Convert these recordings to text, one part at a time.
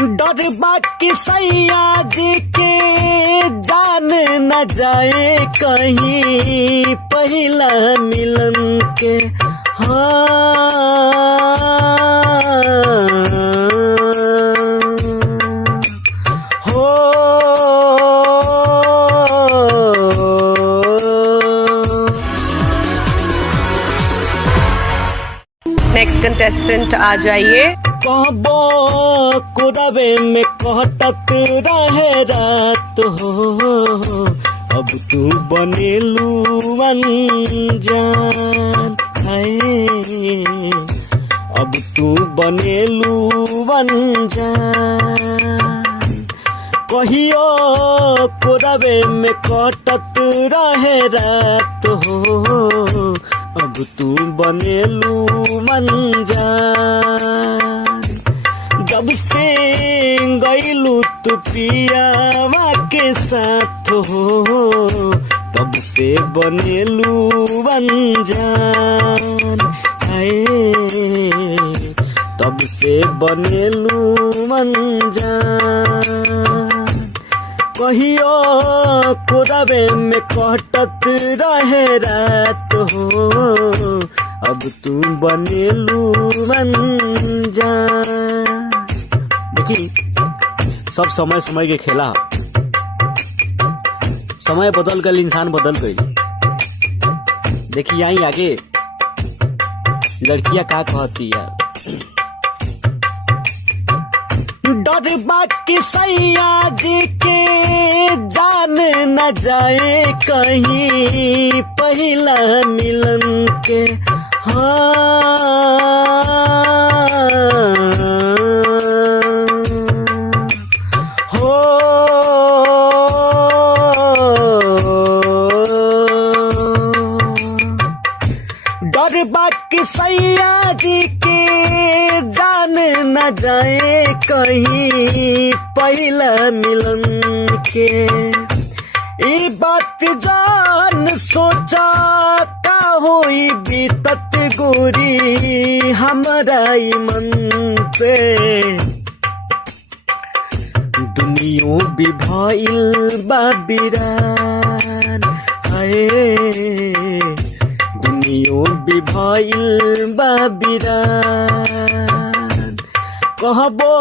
डर बाकी सैया जी के जान न जाए कहीं पहला मिलन के। नेक्स्ट कंटेस्टेंट आ जाइए। कहबो कुरवे में कहतत रहे रात हो, अब तू बनेलू अनजान है, अब तू बनेलू अनजान। कहियो कुरवे में कहतत रहे रात हो, अब तू बनेलू अनजान। जब से गईलू तू पियावा के साथ हो, तब से बनेलू अनजान है, तब से बनेलू अनजान। कहियो कुरवे में कहतत रहे रात हो, अब तू बनेलू अनजान। देखी सब समय समय के खेला, समय बदल गई इंसान बदल गई। देखी यहीं आगे लड़कियां का कहती है, डर बाकी सैया जी के जान न जाए कहीं पहला मिलन के। डर बाकी सैया जी के जान न जाए कहीं पहला मिलन के। ई बात जान सोचा का होई बीतत गोरी हमारा मन पे। दुनिया भी भइल बा बिरान है, दुनिया भी भइल बा बिरान। कहबो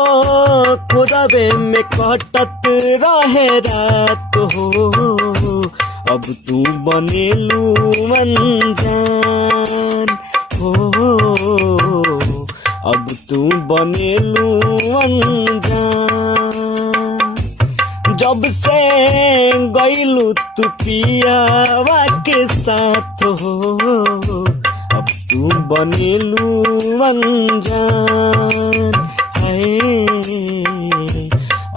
कुरवे में कहतत रहे रात हो, अब तू बनेलू अनजान हो, अब तू बनेलू अनजान। जब से गईलू तू पियावा के साथ हो, अब तू बनेलू अनजान है,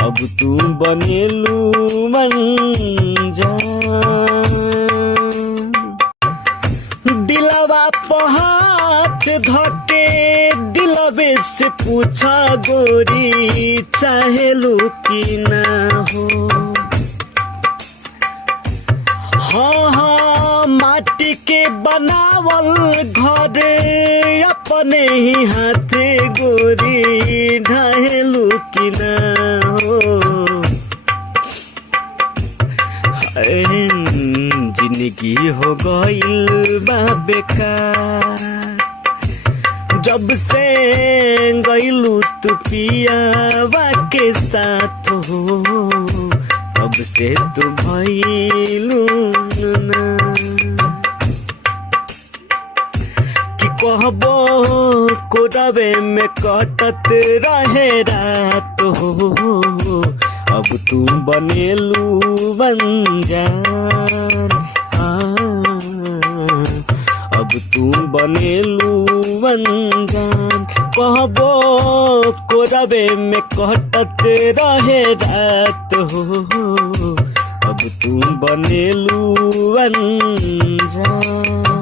अब तू बनेलू अनजान। दिलवा पे हाथ धके दिलवे से पूछा गोरी चाहेलू की ना हो। हाँ हाँ माटी के बनावल घर अपने ही हाथे गोरी ढाहेलू की ना हो। जिंदगी हो गईल बा बेकार, जब से गईलू तू पियावा के साथ हो, अब से तू भइलू ना। कि कहबो कुरवे में कहतत रहे रात हो, अब तू बनेलू अनजान। अब तू बनेलू अनजान। कहबो कुरवे में कहतत रहे रात हो, अब तू बनेलू अनजान।